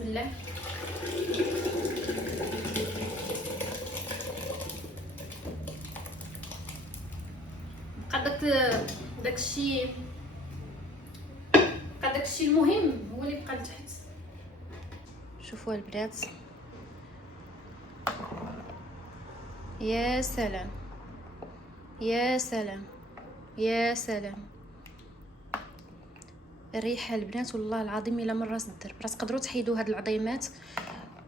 بسم الله. بقى داكشي المهم هو اللي بقى لتحت. شوفوا البنات، يا سلام يا سلام يا سلام الريحه البنات، والله العظيم الا من راس الدرب راه تقدروا تحيدوا هاد العظيمات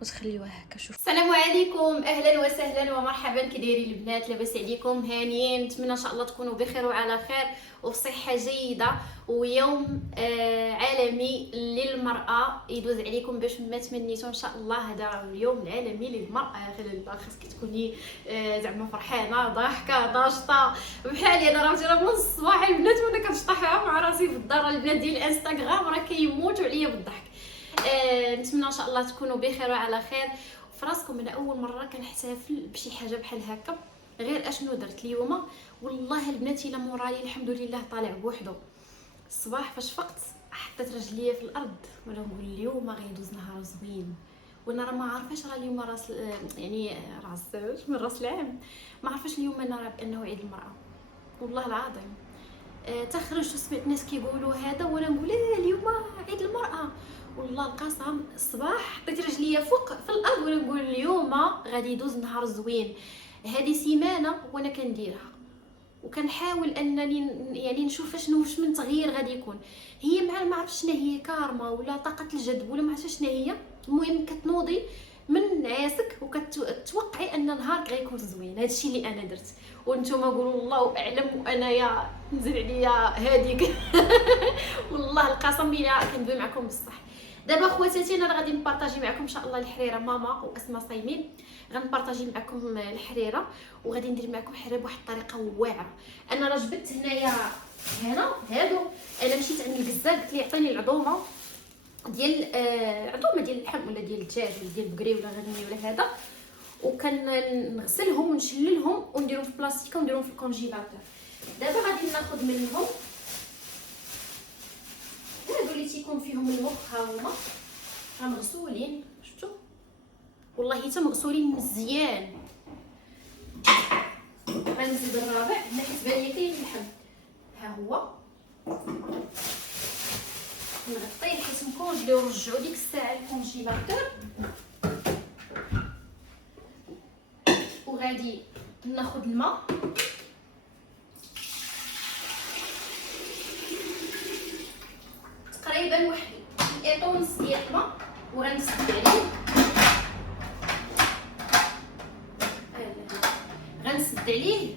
وتخليوها هكا. شوف، السلام عليكم، اهلا وسهلا ومرحبا. كي دايرين البنات؟ لاباس عليكم؟ هانيين؟ نتمنى ان شاء الله تكونوا بخير وعلى خير وبصحه جيده. ويوم عالمي للمراه يدوز عليكم باش ما تمنيتوا ان شاء الله. هذا اليوم العالمي للمراه، غير الله خاصك تكوني زعما فرحانه ضاحكه ناشطه بحالي. انا راه من الصباح البنات وانا كنشطحها مع راسي في الدار. البنات ديال الانستغرام راه كيموتوا عليا بالضحك. نتمنى ان شاء الله تكونوا بخير وعلى خير فراسكم. انا اول مره كنحتفل بشي حاجه بحال هكا، غير اشنو درت اليوم. والله البنات الا مورالي الحمد لله طالع بوحدو. الصباح فاش فقت حطيت رجليا في الارض وانا نقول اليوم غيدوز نهار زوين. وانا راه ما عارفاش راه اليوم راس يعني راس من راس العام، ما عارفاش اليوم انا راه بانه عيد المراه. والله العظيم تخرجت وسمعت ناس كيقولوا هذا وانا نقول اليوم عيد المراه. والله القسم الصباح حطيت رجليا فوق في الارض وانا نقول اليوم غادي يدوز نهار زوين. هذه سيمانه وانا كنديرها وكنحاول انني يعني نشوف واش من تغيير غادي يكون. هي مع ما عرفتش شنو هي، كارما ولا طاقه الجذب ولا ما عرفتش شنو هي. المهم كتنوضي من نعاسك وكتوقعي ان نهارك غيكون زوين. هذا الشيء اللي انا درت، وانتم قولوا الله اعلم وانايا نزل عليا هذيك والله القسم بالله كندوي معكم بصح. دابا خواتاتي انا غادي نبارطاجي معكم ان شاء الله الحريره ماما واسماء صايمين. غنبارطاجي معكم الحريره وغادي ندير معكم حريره بواحد الطريقه واعره. انا راه جبت هنايا هادو. انا مشيت عند الكزار قلت لي عطيني العظومه ديال العظومه ديال اللحم ولا ديال الدجاج ولا ديال البقري ولا غنمي ولا هذا، وكنغسلهم ونشللهم ونديرهم في بلاستيكه ونديرهم في الكونجيلاتور. دابا غادي ناخذ منهم هادو اللي تيكون فيهم المخ، ها هما راه مغسولين، شفتوا والله حتى مغسولين مزيان. غنزيد الرابع حنا حيت بان لي كاين اللحم، ها هو نغطيه حيت نكونجليو ونرجعو ديك الساعه الكونجيلاتور. وغادي ناخذ الماء تقريبا واحد الايطو ونص ديال الماء وغنسد عليه. غنسد عليه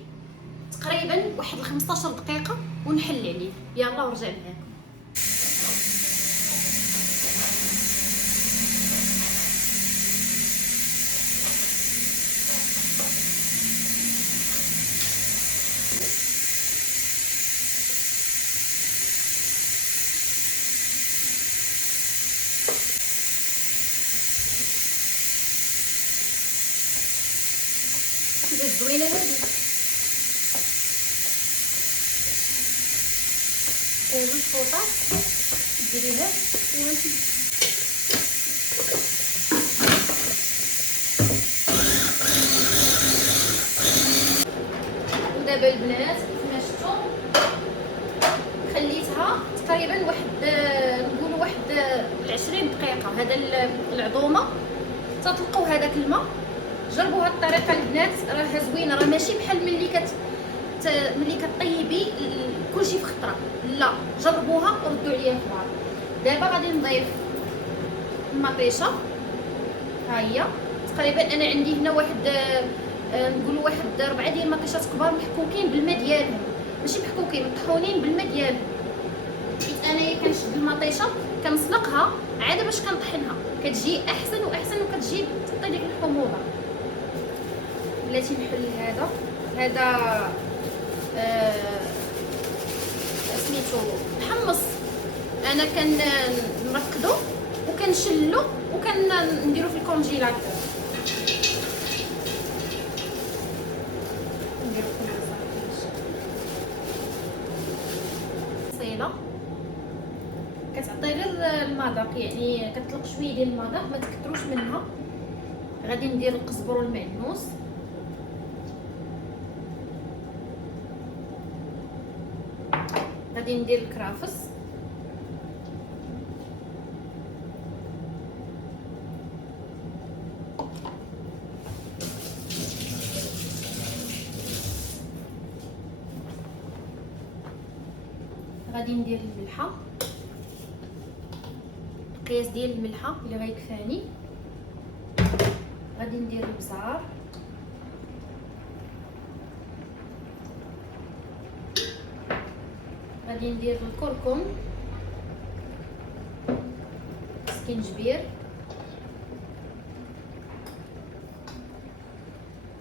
تقريبا واحد 15 دقيقه ونحل عليه. يلا ورجع معاكم. كيفاش زوينه هذه. وجوج فوطات ديريها وانتي ودابا البنات كيف ما شفتوا خليتها تقريبا واحد نقولوا واحد 20 دقيقه. هذا العظومه تطلقوا هذاك الماء. جربوا هاد الطريقه البنات راه زوينه، راه ماشي بحال ملي كطيبي كلشي في خطره، لا جربوها وردوا عليا الخبار. دابا غادي نضيف المطيشه، ها هي تقريبا انا عندي هنا واحد نقولوا واحد 4 ديال المطيشات كبار محكوكين بالماء ديالهم، ماشي محكوكين مطحونين بالماء ديالهم. حيت انايا كنشد المطيشه كنسلقها عاد باش كنطحنها كتجي احسن واحسن وكتجي تعطي ديك الحموضه. بلاتي نحل هذا سميتو محمص. انا كنرقدو وكنشلو وكنديرو في الكونجيلاتور. نديرو صيله كتعطي غير المذاق يعني كتطلق شويه ديال المذاق، ما تكثروش منها. غادي ندير القزبر والمعدنوس، غادي ندير الكرافس، غادي ندير الملحه، القياس ديال الملحه اللي غيكفاني. غادي ندير البزار، غادي ندير الكركم، السكينجبير،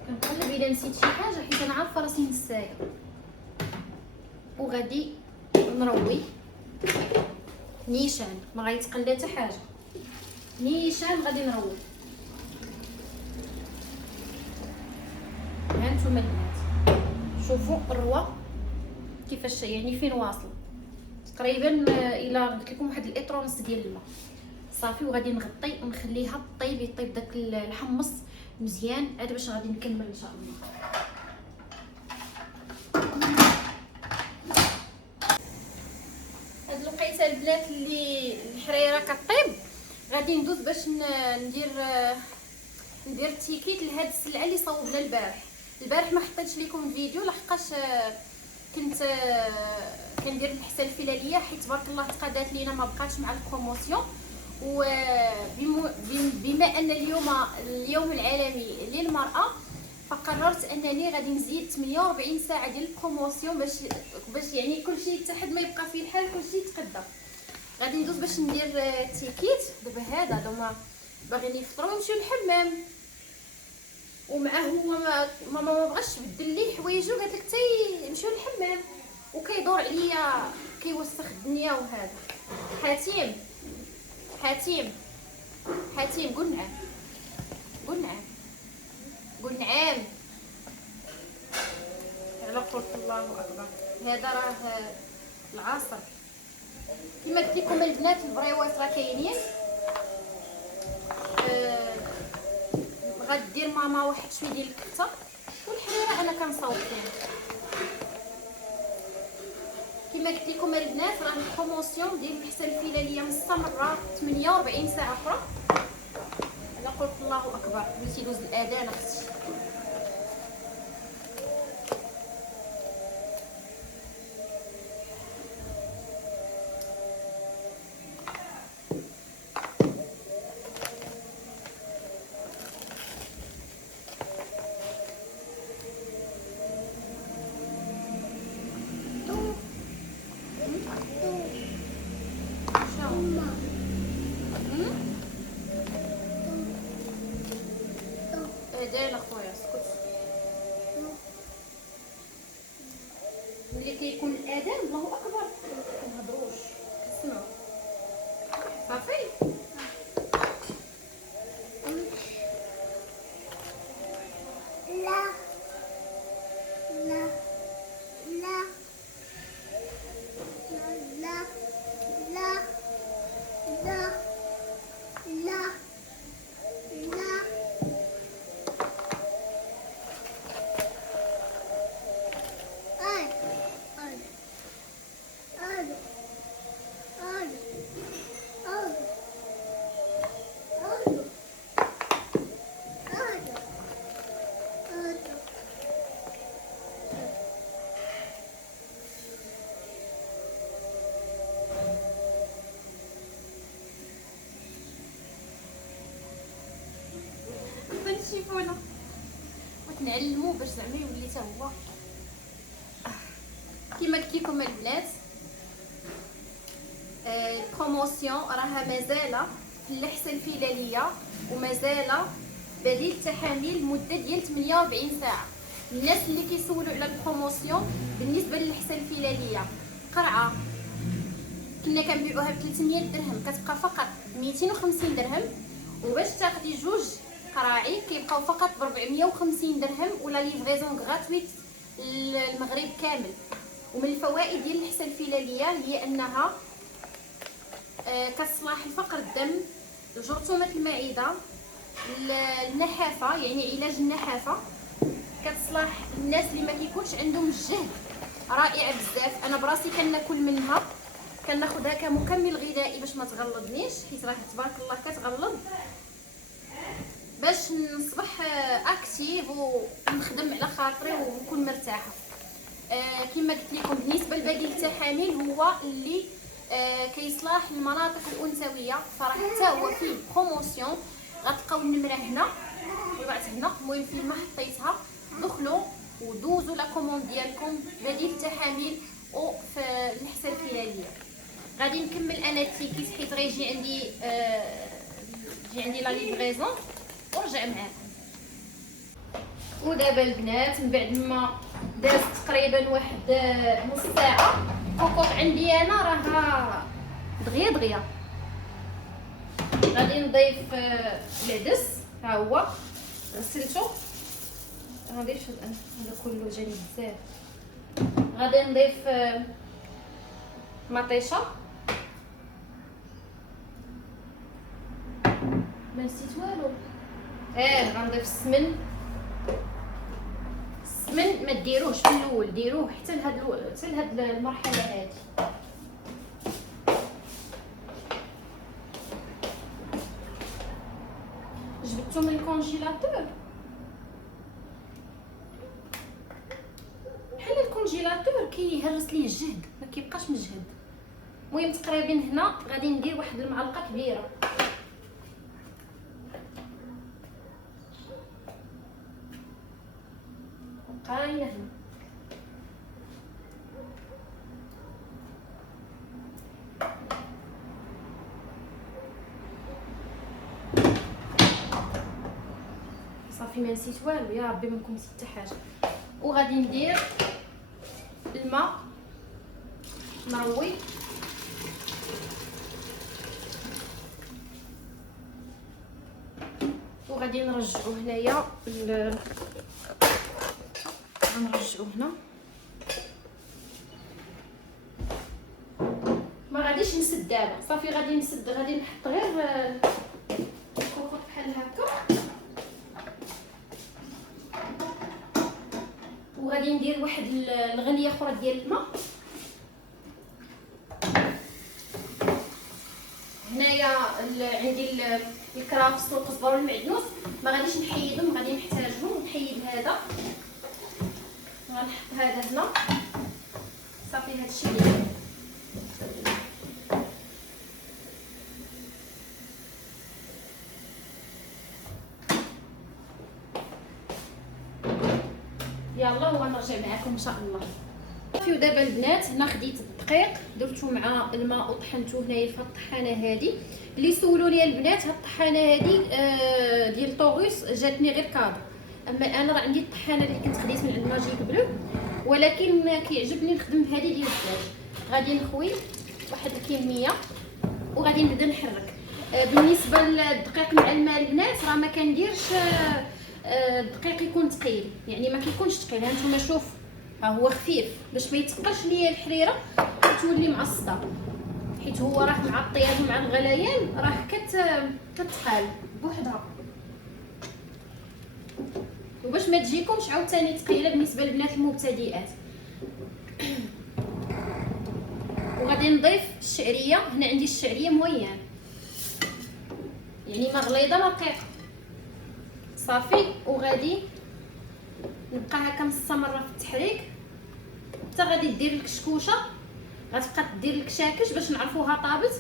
كنقلب الا نسيت شي حاجه حيت انا عارفه راسي نسايه. وغادي نروي نيشان، ما غيتقلى حتى حاجه، نيشان غادي نروي. ها نتوما البنات شوفوا الروا كيفاش يعني فين واصل، تقريبا الا قلت لكم واحد الاطر ونص ديال الماء صافي. وغادي نغطي ونخليها طيب، يطيب داك الحمص مزيان عاد باش غادي نكمل ان شاء الله. هاد الوقيته البنات اللي الحريره كطيب غادي ندوز باش ندير التيكيت لهاد السلعه اللي صوبنا البارح ما حطيتش لكم فيديو لحقاش كنت كندير الحسه الفلاليه، حيت تبارك الله تقادات لينا ما بقاتش مع البروموسيون. وبما ان اليوم العالمي للمراه، فقررت انني غادي نزيد 48 ساعه ديال البروموسيون باش يعني كلشي يتحد، ما يبقى فيه الحال، كلشي يتقدم. غادي ندوز باش ندير التيكيت دابا. هما باغيين يفطروا ويمشيو للحمام، ومعاه هو ما بغاش يبدل لي حوايجو، قالت لك حتى يمشيو للحمام وكيدور عليا كيوسخ الدنيا. وهذا حاتم قول نعم، قول نعم على قولة الله اكبر. هذا راه العصر كما قلت لكم البنات، البريوات راه كاينين. غدير ماما واحد شويه ديال الكفته، والحريره انا كنصاوب فيها. كما قلت لكم البنات راه البروموسيون ديال الحسه الفلاليه مستمره 48 ساعه اخرى. على قولة الله اكبر. بغيتي يدوز الاذان اختي. اذان اخويا اسكت. ملي كيكون الاذان الله اكبر ما نهضروش، اسمعوا صافي. لا لا لا لا لا لا لا لا. شوفونا وتنعلموا باش زعما يولي حتى هو كما قلت لكم البنات. البروموسيون راها مازال في اللحسه الفلاليه، ومازال بديل التحاميل لمده ديال 48 ساعه. الناس اللي كيسولوا على البروموسيون بالنسبه للحسه الفلاليه، قرعه كنا كنبيعوها ب 300 درهم كتبقى فقط 250 درهم، وباش تاخدي جوج قراعي كيبقاو فقط ب 450 درهم، ولا ليفريزون غراتويت المغرب كامل. ومن الفوائد ديال الحسه الفلاليه هي انها كتصلح لفقر الدم، جرثومه المعده، النحافه يعني علاج النحافه، كتصلح الناس اللي ما كيكونش عندهم الجهد، رائعه بزاف. انا براسي كناكل منها، كناخذها كمكمل غذائي باش ما تغلظنيش، حيت راه تبارك الله كتغلظ، باش نصبح اكتيف ونخدم على خاطري ونكون مرتاحه. كما قلت لكم بالنسبه لباقي التحامل هو اللي كيصلح المناطق الانثويه، فراه حتى هو فيه بروموسيون. غتلقاو النمره هنا وبعد هنا، المهم فين ما حطيتها دخلوا ودوزوا لا كوموند ديالكم بديل التحامل او في الحساب الهلاليه. غادي نكمل انا التيكيت حيت غيجي عندي يجي عندي لا ليفريزون ورجع معاكم. ودابا البنات من بعد ما داز تقريبا واحد نص ساعه، الكوكوط عندي انا راه دغيا غادي نضيف العدس، ها هو غسلته، غنضيف هذا كله جاني بزاف. غادي نضيف مطيشه، ما نسيت والو، غنضيف السمن ما ديروهش في الاول، ديروه حتى لهاد المرحله هذه. جبدتو من الكونجيلاتور، بحال الكونجيلاتور كيهرس ليه الجهد، ما كيبقاش مجهد. المهم تقريبا هنا غادي ندير واحد المعلقه كبيره، قايله هنا. صافي ما نسيت والو، يا ربي ما نكون نسيت حتى حاجه. وغادي ندير الماء مروي، وغادي نرجعو هنايا غنرجعو هنا. ما غاديش نسد دابا، صافي غادي نسد، غادي نحط غير الكوكوط بحال هكا، وغادي ندير واحد الغنيه اخرى ديال الماء. هنايا عندي الكرافس والقزبر والمعدنوس، ما غاديش نحيدهم، غادي نحتاجهم. نحيد هذا، غنحط هذا هنا، صافي هادشي ديالي. يلا وغنرجع معكم ان شاء الله. صافي ودابا البنات هنا خديت الدقيق درتو مع الماء وطحنتو هنايا في الطحانه هذه. اللي سولوني البنات هاد الطحانه هذه ديال طوغوس جاتني غير كادو، اما انا راه عندي الطحانه اللي كنت خديت من عند ماجيك بلو، ولكن كيعجبني نخدم بهذه ديال الدجاج. غادي نخوي واحد الكميه وغادي نبدا نحرك. بالنسبه للدقيق مع الماء البنات راه ما كنديرش الدقيق يكون ثقيل، يعني ما كيكونش ثقيل. هانتوما شوف ها هو خفيف باش ما يتقلش ليا الحريره وتولي معصده، حيت هو راه مع الطياب ومع الغليان راه كتقال بوحدها، وباش ما تجيكمش عاوتاني ثقيله بالنسبه للبنات المبتدئات. وغادي نضيف الشعريه، هنا عندي الشعريه مويان، يعني ما غليظه ما رقيقه، صافي. وغادي نبقى هكا مستمره في التحريك حتى غادي دير الكشكوشه، غتبقى دير الكشاكش باش نعرفوها طابت،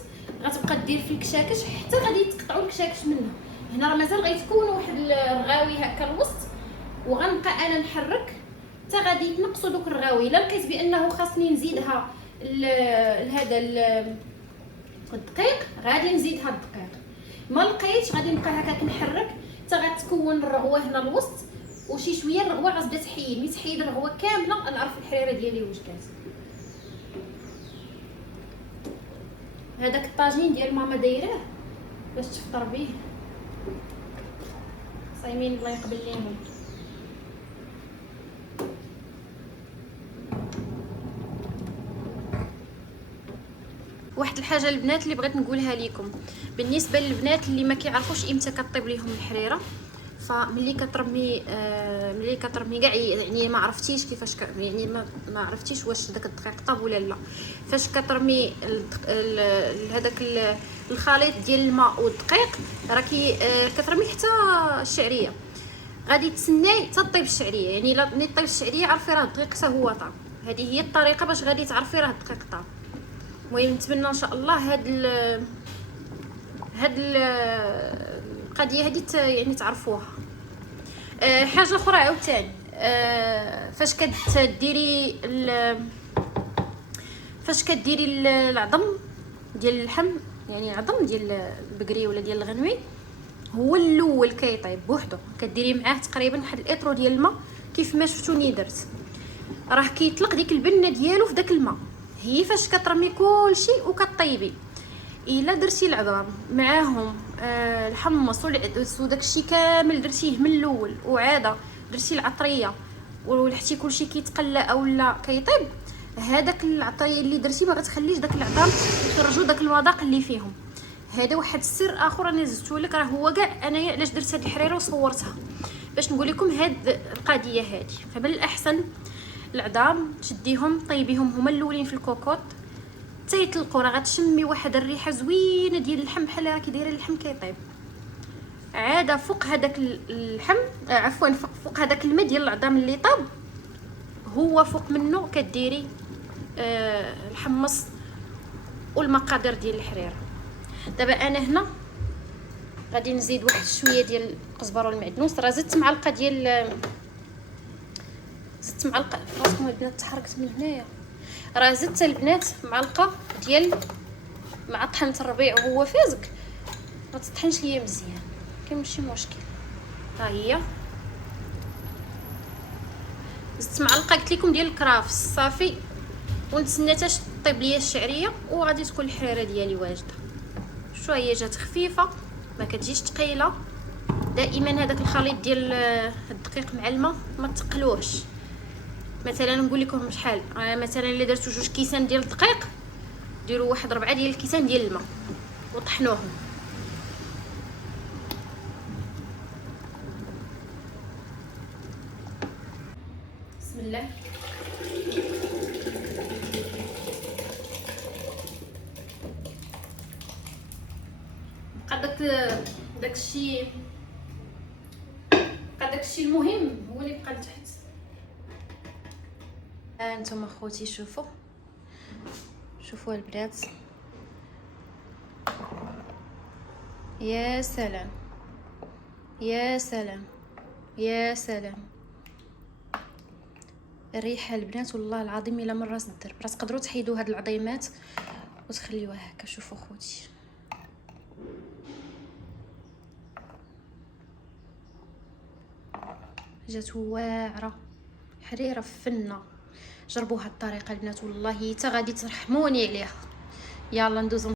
غتبقى دير في الكشاكش حتى غادي يتقطعوا الكشاكش منها. هنا راه مازال غيتكون واحد الرغاوي هكا الوسط، وغنبقى انا نحرك حتى غادي يتنقصوا دوك الرغاوي. الا لقيت بانه خاصني نزيدها لهذا الدقيق غادي نزيدها الدقيق، ما لقيتش غادي نبقى هكا كنحرك حتى غتكون الرغوه هنا الوسط، وشي شويه الرغوه غتبدا تحيد. ملي تحيد الرغوه كامله نعرف الحريره ديالي واش كانت. هذاك الطاجين ديال ماما دايراه باش تفطر به، صايمين الله يقبل ليهم. واحد واحد الحاجه البنات اللي بغيت نقولها لكم بالنسبه للبنات اللي ما كيعرفوش امتى كطيب ليهم الحريره. فملي كترمي كاع يعني ما عرفتيش كيفاش يعني ما عرفتيش واش داك الدقيق طاب ولا لا. فاش كترمي هذاك الخليط ديال الماء والدقيق راكي كترمي حتى الشعريه، غادي تسناي حتى طيب الشعريه. يعني لا طيب الشعريه عرفي راه الدقيق حتى هو طاب. هذه هي الطريقه باش غادي تعرفي راه الدقيق طاب. المهم نتمنى ان شاء الله هاد القضيه هذه يعني تعرفوها. حاجه اخرى عاوتاني، فاش كديري العظم ديال اللحم، يعني العظم ديال البقري ولا ديال الغنوي، هو الاول كيطيب بوحدو. كديري معاه تقريبا واحد الاطرو ديال الماء كيف ما شفتوني درت، راه كيطلق ديك البنه ديالو في داك الماء. هي فاش كترمي كلشي وكطيبي، الا درتي العظام معاهم الحمص وداكشي كامل درتيه من الاول، وعاده درتي العطريه ولحتي كلشي كيتقلى اولا كيطيب، هذاك العطريه اللي درتي ما غتخليش داك العظام يخرجوا داك المذاق اللي فيهم. هذا واحد السر اخر انا زدته لك، راه هو كاع انايا علاش درت هذه الحريره وصورتها باش نقول لكم هاد القضيه هذه. فمن الاحسن العظام تشديهم طيبيهم هما الاولين في الكوكوط حتى يطلقوا، راه غتشمي واحد الريحه زوينه ديال اللحم بحال راكي دايره اللحم كيطيب. عاده فوق هذاك اللحم عفوا فوق هذاك الماء ديال العظام اللي طاب، هو فوق منه كديري الحمص والمقادير ديال الحريره. دابا انا هنا غادي نزيد واحد شويه ديال القزبره والمعدنوس. راه زدت معلقه راسكم البنات تحركت من هنايا. راه زدت البنات معلقه ديال مع طحنه الربيع وهو فازق ما تطحنش ليا مزيان، كاين ماشي مشكل. ها هي زدت معلقه قلت لكم ديال الكرافس صافي، ونتسنى حتى طيب ليا الشعريه وغادي تكون الحريره ديالي واجده. شويه هي جات خفيفه ما كتجيش ثقيله. دائما هذاك الخليط ديال الدقيق مع الماء ما تقلوش. مثلا نقول لكم شحال، مثلا الا درتو 2 كيسان ديال الدقيق ديروا واحد 4 ديال الكيسان ديال الماء وطحنوهم. بسم الله. بقى داكشي المهم هو اللي بقى لتحت. انتم اخوتي شوفوا البنات، يا سلام يا سلام يا سلام الريحه البنات. والله العظيم الا من راس الدرب راه تقدروا تحيدوا هاد العظيمات وتخليوها هكا. شوفوا خوتي جات واعره، حريره فنه. جربوا هاد الطريقه البنات والله حتى غادي ترحموني عليها. يلا ندوزو